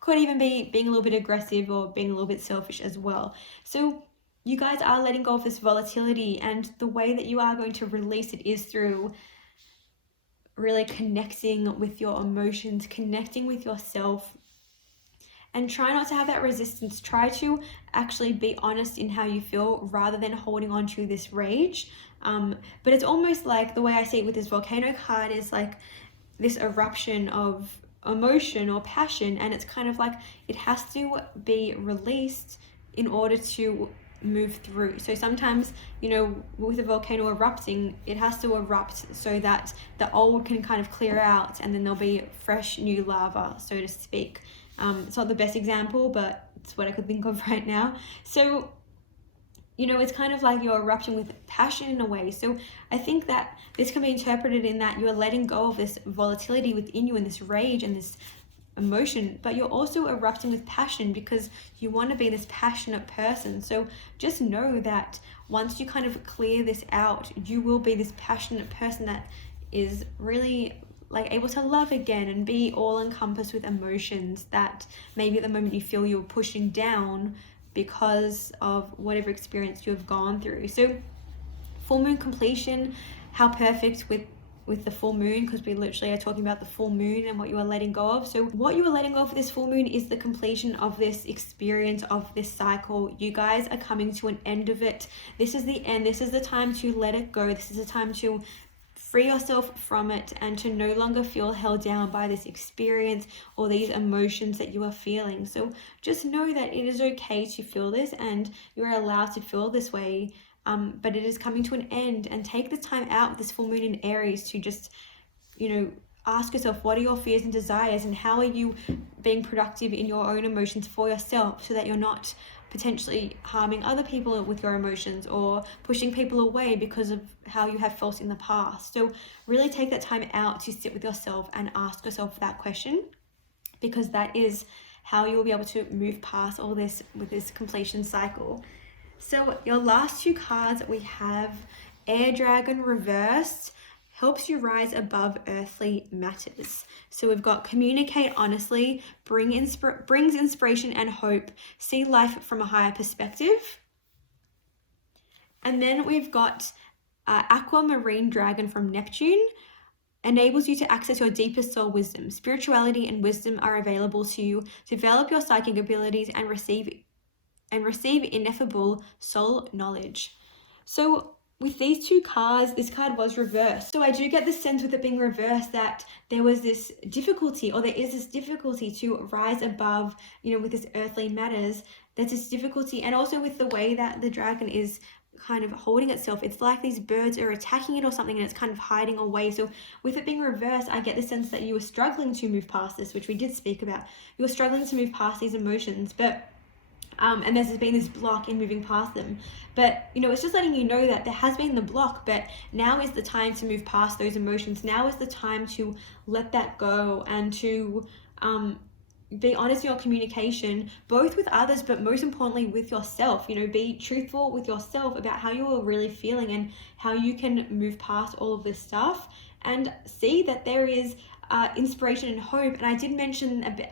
could even be being a little bit aggressive or being a little bit selfish as well. So you guys are letting go of this volatility, and the way that you are going to release it is through really connecting with your emotions, connecting with yourself, and try not to have that resistance. Try to actually be honest in how you feel, rather than holding on to this rage. But it's almost like, the way I see it with this Volcano card is like this eruption of emotion or passion, and it's kind of like it has to be released in order to move through. So sometimes, with a volcano erupting, it has to erupt so that the old can kind of clear out, and then there'll be fresh new lava, so to speak. It's not the best example, but it's what I could think of right now. So, it's kind of like you're erupting with passion in a way. So I think that this can be interpreted in that you're letting go of this volatility within you, and this rage and this emotion, but you're also erupting with passion because you want to be this passionate person. So just know that once you kind of clear this out, you will be this passionate person that is really able to love again, and be all encompassed with emotions that maybe at the moment you feel you're pushing down because of whatever experience you have gone through. So full moon completion, how perfect with the full moon, because we literally are talking about the full moon and what you are letting go of. So what you are letting go of for this full moon is the completion of this experience, of this cycle. You guys are coming to an end of it. This is the end. This is the time to let it go. This is the time to free yourself from it, and to no longer feel held down by this experience or these emotions that you are feeling. So just know that it is okay to feel this, and you are allowed to feel this way, but it is coming to an end. And take the time out with this full moon in Aries to just, ask yourself, what are your fears and desires, and how are you being productive in your own emotions for yourself, so that you're not potentially harming other people with your emotions or pushing people away because of how you have felt in the past. So really take that time out to sit with yourself and ask yourself that question, because that is how you will be able to move past all this with this completion cycle. So your last two cards we have Air Dragon reversed, helps you rise above earthly matters. So we've got communicate honestly, brings inspiration and hope, see life from a higher perspective. And then we've got Aquamarine Dragon from Neptune, enables you to access your deepest soul wisdom. Spirituality and wisdom are available to you. Develop your psychic abilities and receive ineffable soul knowledge. So with these two cards, this card was reversed. So I do get the sense with it being reversed that there was this difficulty, or there is this difficulty to rise above, with this earthly matters. There's this difficulty, and also with the way that the dragon is kind of holding itself. It's like these birds are attacking it or something, and it's kind of hiding away. So with it being reversed, I get the sense that you were struggling to move past this, which we did speak about. You were struggling to move past these emotions, but and there's been this block in moving past them. But, it's just letting you know that there has been the block, but now is the time to move past those emotions. Now is the time to let that go and to be honest in your communication, both with others, but most importantly with yourself. Be truthful with yourself about how you are really feeling and how you can move past all of this stuff, and see that there is inspiration and hope. And I did mention a bit,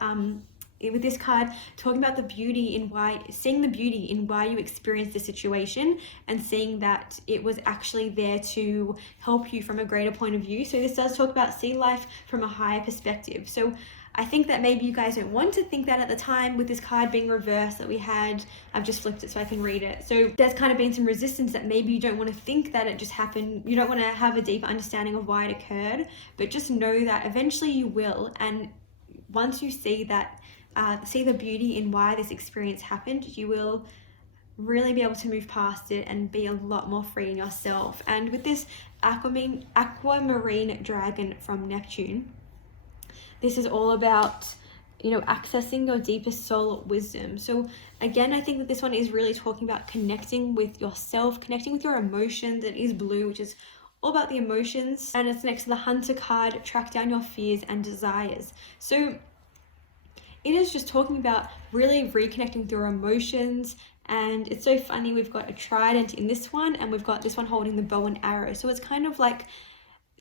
with this card, talking about seeing the beauty in why you experienced the situation, and seeing that it was actually there to help you from a greater point of view. So this does talk about see life from a higher perspective. So I think that maybe you guys don't want to think that at the time with this card being reversed that we had. I've just flipped it so I can read it. So there's kind of been some resistance that maybe you don't want to think that it just happened. You don't want to have a deeper understanding of why it occurred, but just know that eventually you will. And once you see that, see the beauty in why this experience happened, you will really be able to move past it and be a lot more free in yourself. And with this Aquamarine Dragon from Neptune, this is all about, accessing your deepest soul wisdom. So again, I think that this one is really talking about connecting with yourself, connecting with your emotions. It is blue, which is all about the emotions. And it's next to the Hunter card, track down your fears and desires. So it is just talking about really reconnecting with your emotions. And it's so funny, we've got a trident in this one, and we've got this one holding the bow and arrow. So it's kind of like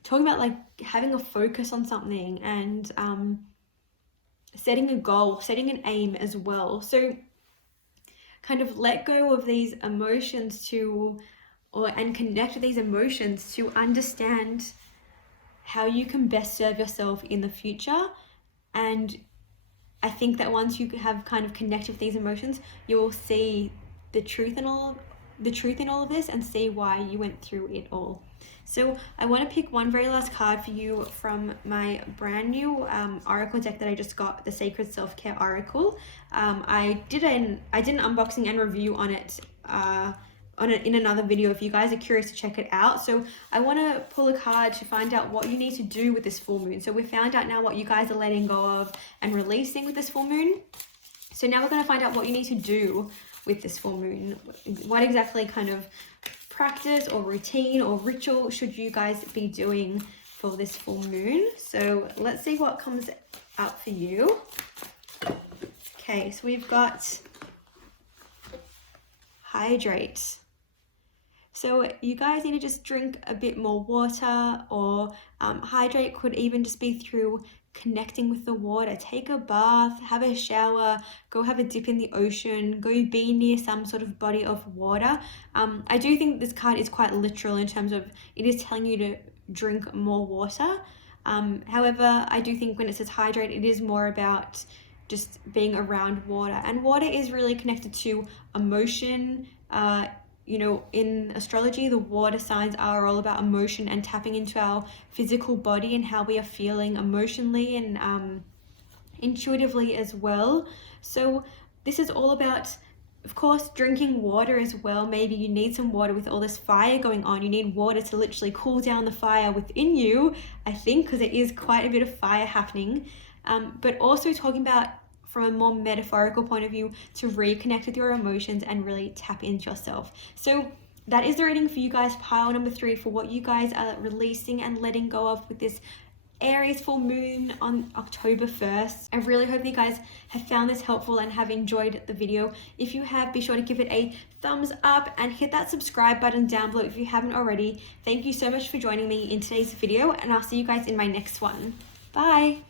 talking about like having a focus on something, and setting a goal, setting an aim as well. So kind of let go of these emotions and connect with these emotions to understand how you can best serve yourself in the future. And I think that once you have kind of connected with these emotions, you will see the truth in all of this, and see why you went through it all. So I want to pick one very last card for you from my brand new oracle deck that I just got, the Sacred Self-Care Oracle. I did an unboxing and review on it in another video if you guys are curious to check it out. So I want to pull a card to find out what you need to do with this full moon. So we found out now what you guys are letting go of and releasing with this full moon. So now we're going to find out what you need to do with this full moon. What exactly kind of practice or routine or ritual should you guys be doing for this full moon? So let's see what comes up for you. Okay, so we've got hydrate. So you guys need to just drink a bit more water, or hydrate could even just be through connecting with the water. Take a bath, have a shower, go have a dip in the ocean, go be near some sort of body of water. I do think this card is quite literal in terms of it is telling you to drink more water. However, I do think when it says hydrate, it is more about just being around water. And water is really connected to emotion. In astrology, the water signs are all about emotion and tapping into our physical body and how we are feeling emotionally and intuitively as well. So this is all about, of course, drinking water as well. Maybe you need some water with all this fire going on. You need water to literally cool down the fire within you, I think, because there is quite a bit of fire happening. But also talking about from a more metaphorical point of view to reconnect with your emotions and really tap into yourself. So that is the reading for you guys, pile number 3, for what you guys are releasing and letting go of with this Aries full moon on October 1st. I really hope you guys have found this helpful and have enjoyed the video. If you have, be sure to give it a thumbs up and hit that subscribe button down below if you haven't already. Thank you so much for joining me in today's video, and I'll see you guys in my next one. Bye!